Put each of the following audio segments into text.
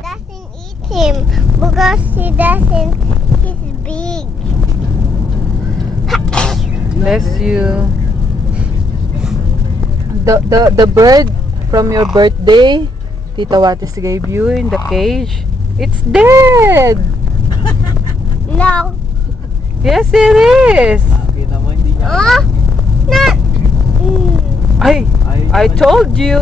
doesn't eat him because he doesn't. He's big. Bless you. The, the, the bird from your birthday, Tita Watis gave you in the cage. It's dead! No. Yes, it is! Kita mo, hindi niya. Oh, not. Mm. Ay, I told you!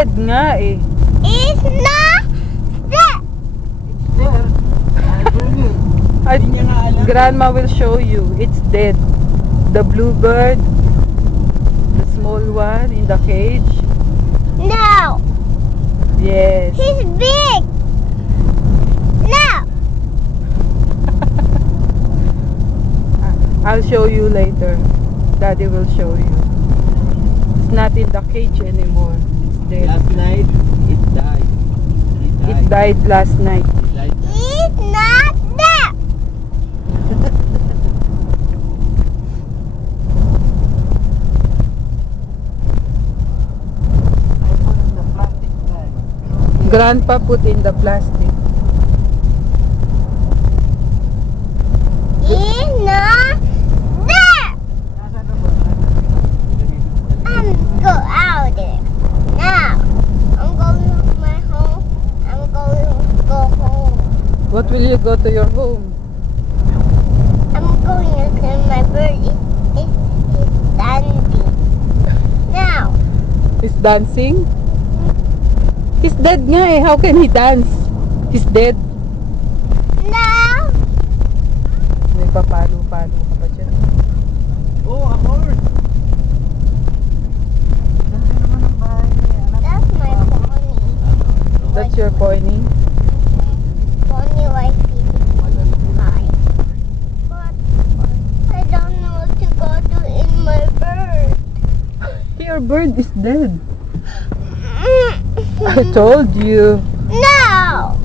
It's dead nga eh. It's not that. I, Hindi niya nga. Grandma will show you. It's dead. The blue bird. the small one in the cage. No, Yes. he's big. No. I'll show you later. Daddy will show you. It's not in the cage anymore. Died last night. Died. It's not that. Grandpa put in the plastic. It's not that. I'm go out there now. I'm going to my home. I'm going to go home. What will you go to your home? I'm going to my bird. It, it, it's dandy. Now, He's dancing? He's dead nga eh. How can he dance? He's dead. now, May papalo-palo ka pa dyan. Oh, a horse! That's my pony. That's your? Pony bird is dead. I told you. No!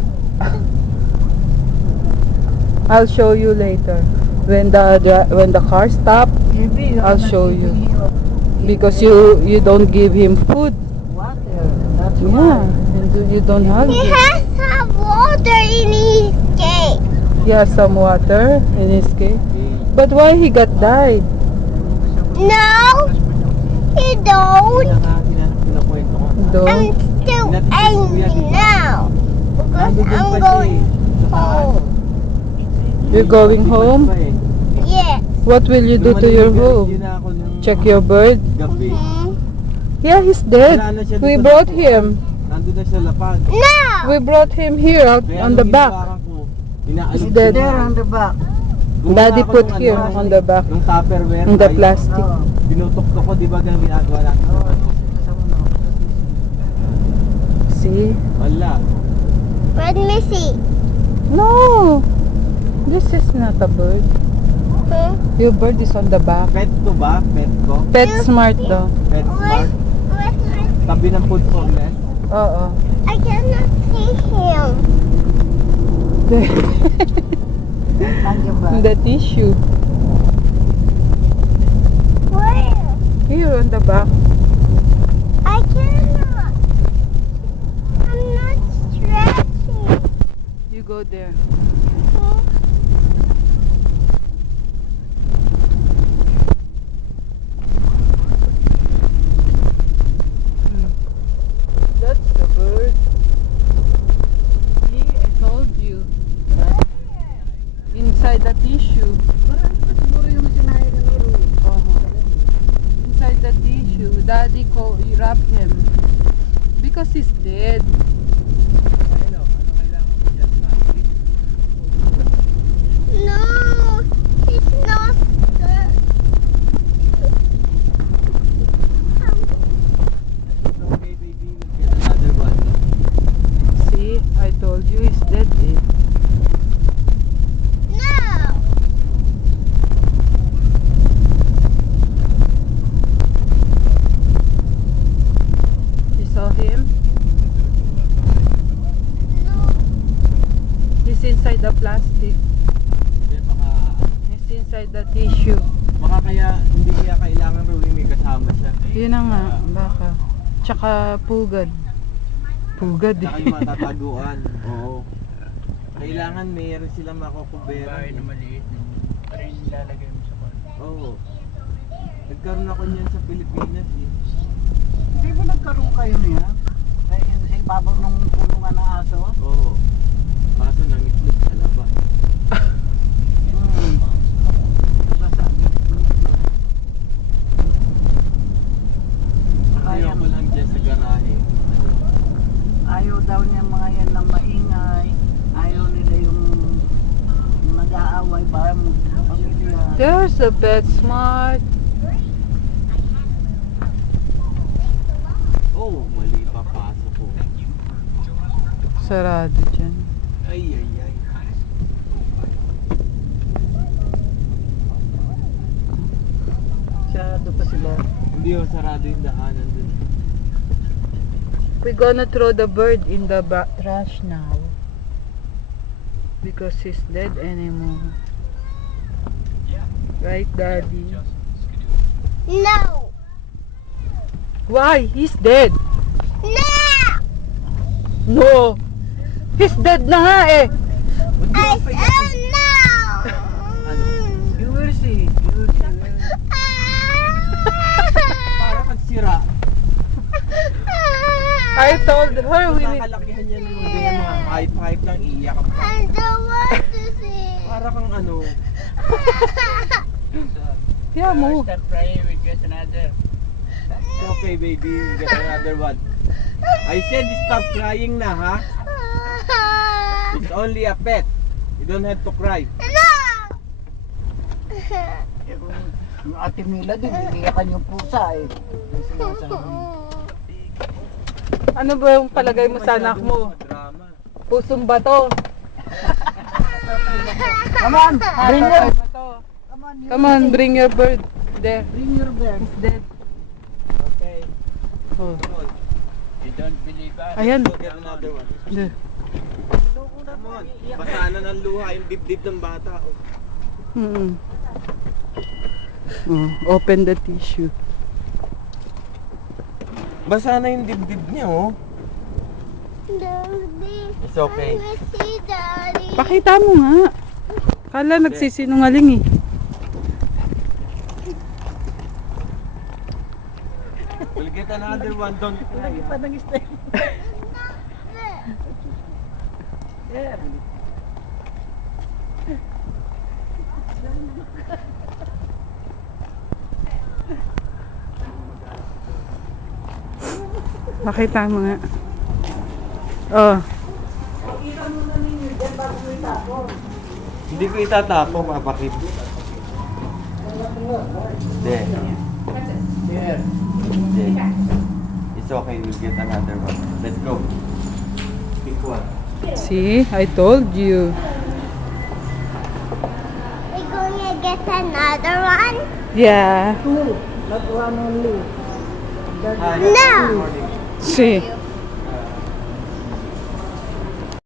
I'll show you later. When the when the car stop, I'll show you. Because you you don't give him food. Water. That's Yeah, and do- you don't hug He has some water in his cage. He has some water in his cage. But why he got died? No, he don't. Kaya nga, hinanap ko na kwento ko. Don't. I'm still angry now. Because Nandun I'm pa siya going eh. Sa taas. home. You're going home? Pa eh. Yes. What will you do to your Lumalimig home? yun na ako nung Check your bird? Gabi. Mhm. Yeah, he's dead. Wala na siya We dito brought sa- him. Nandun na siya lapag. No! We brought him here out Kaya on the nung back. hinawakan ko, inaalok He's ko dead. na- There on the back. Gumawa Daddy ako put nung here ano, on the back. Nung tupperware. On the ay, plastic. Binutok ko, di ba ganun ginagawa? Oh, sa uno. See? Wala. Let me see. No! This is not a bird. Hmm? Your bird is on the back. Pet to ba? Pet ko? Pet smart daw. Pet smart? where's my... Tabi ng food formless? Oo. I cannot see him. The tissue. Here on the back. I cannot. I'm not stretching. You go there. Because he's dead. Ano? Ano kailangan mo dyan? Plastic? No, it's not good. Okay, baby. Let's get another one. See, I told you he's dead. Eh. No. You saw him? No. He's inside the plastic. Hindi, baka, He's inside the tissue. baka kaya Yun na nga, baka. Tsaka pugad. Pugad Tsaka eh. yung matataguan. Oo. Kailangan mayroon silang makukubera. Bahay na maliit. Pero yung nilalagay mo sa kwarto. Oo. Nagkaroon ako niyan sa Pilipinas eh. Hindi ba nagkaroon kayo niya? Sa ibabaw ng kulungan ng aso? Oo. There's a PetSmart. Oh, mali pa pasok ko. Sarado dyan. Ay, ay, ay. Masyado pa sila. Hindi oh, sarado yung daanan dun. We're gonna throw the bird in the trash now. Because he's dead anymore. Right, Daddy? No! Why? He's dead. No! No! He's dead na nga eh. I said no! Ano? You will see. You will see. Para kang sira. I told her we need... Nakakalakihan yan ng mga mga hype-hype lang, iiyak. I don't want to see. Para kang ano, Yeah mo. Stop crying, we get another. okay baby, we get another one. I said stop crying na ha. It's only a pet. You don't have to cry. no! Yung ate Mila din, iniyakan yung pusa eh. Ano ba yung palagay mo sa anak mo? Pusong bato. Come on, bring come on, you Come on, bring your bird. There. bring your bed. He's dead. Okay. Oh. You don't believe us? Ayan. Go get another one. There. Come on. Basa na ng luha yung dibdib ng bata. Oh. Mm oh, open the tissue. Basa na yung dibdib niya oh. Daddy, It's okay. I will see Daddy. Pakita mo nga. Kala nagsisinungaling eh. We'll get another one. Don't cry. Lagi pa ng stay. Yeah. Pakita mo nga. Oh. Hindi ko itatapo, mapakit. Hindi. There. Hindi. It's okay, we'll get another one. Let's go. Pick one. See, I told you. We're gonna get another one? Yeah. Two, not one only. Hi. No. See.